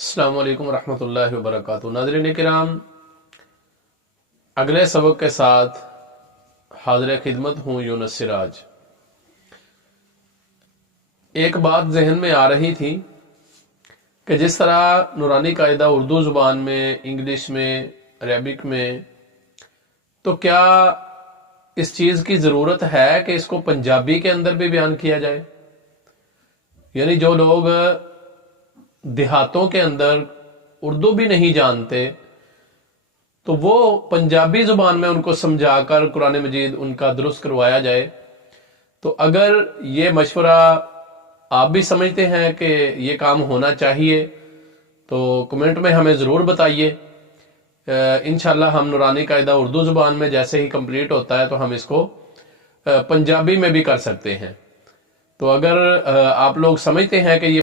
السلام علیکم ورحمۃ اللہ وبرکاتہ۔ ناظرین کرام، اگلے سبق کے ساتھ حاضر خدمت ہوں یونس سراج۔ ایک بات ذہن میں آ رہی تھی کہ جس طرح نورانی قاعدہ اردو زبان میں، انگلش میں، عربک میں، تو کیا اس چیز کی ضرورت ہے کہ اس کو پنجابی کے اندر بھی بیان کیا جائے؟ یعنی جو لوگ دیہاتوں کے اندر اردو بھی نہیں جانتے تو وہ پنجابی زبان میں ان کو سمجھا کر قرآن مجید ان کا درست کروایا جائے۔ تو اگر یہ مشورہ آپ بھی سمجھتے ہیں کہ یہ کام ہونا چاہیے تو کمنٹ میں ہمیں ضرور بتائیے۔ انشاءاللہ ہم نورانی قاعدہ اردو زبان میں جیسے ہی کمپلیٹ ہوتا ہے تو ہم اس کو پنجابی میں بھی کر سکتے ہیں۔ تو اگر آپ لوگ سمجھتے ہیں کہ یہ